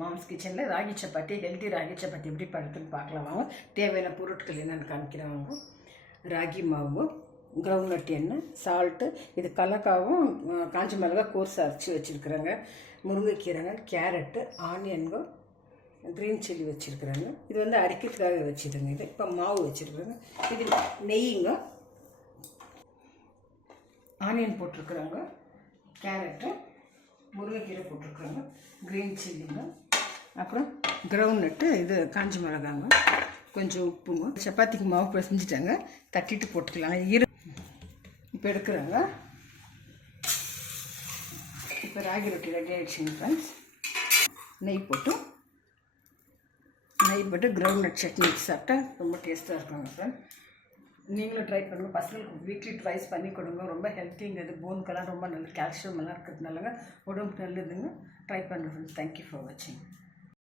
Moms கிச்சனில் ragi chapati, healthy ragi chapati எப்படி பண்ணுறதுன்னு பார்க்கலாம் வாங்க. தேவையான பொருட்கள் என்னென்னு காமிக்கிறவங்க. ராகி மாவு, கிரவுண்ட் நட் எண்ணெய், சால்ட்டு, இது கலக்காவும் காஞ்சி மிளகாய் கோர்ஸ் அரைச்சி வச்சுருக்குறாங்க, முருங்கைக்கீரைங்க, கேரட்டு, ஆனியன்கள், க்ரீன் சில்லி வச்சுருக்குறாங்க. இது வந்து அரைக்கிறதுக்காக வச்சுருங்க. இது இப்போ மாவு வச்சுருக்குறாங்க. இது நெய்யுங்க, ஆனியன் போட்டிருக்குறாங்க, கேரட்டு, முருங்கைக்கீரை போட்டிருக்குறாங்க, க்ரீன் சில்லிங்க, அப்புறம் கிரவுண்ட் நட்டு, இது காஞ்சி மிளகாங்க, கொஞ்சம் உப்புங்க. சப்பாத்திக்கு மாவு பிசைஞ்சிட்டாங்க, தட்டிட்டு போட்டுக்கலாங்க. இப்போ எடுக்கிறாங்க. இப்போ ராகி ரொட்டி ரெடி ஆகிடுச்சுங்க ஃப்ரெண்ட்ஸ். நெய் போட்டு கிரவுண்ட் நட் சட்னி வச்சு சாப்பிட்டா ரொம்ப டேஸ்ட்டாக இருக்குங்க ஃப்ரெண்ட். நீங்களும் ட்ரை பண்ணுங்கள். பசங்களுக்கு வீக்லி ட்ரைஸ் பண்ணி கொடுங்க. ரொம்ப ஹெல்த்திங்கிறது, போனுக்கெல்லாம் ரொம்ப நல்லது, கால்சியம் எல்லாம் இருக்கிறதுனாலங்க, உடம்புக்கு நல்லதுங்க. ட்ரை பண்ணுங்கள் ஃப்ரெண்ட்ஸ். தேங்க்யூ ஃபார் வாட்சிங்.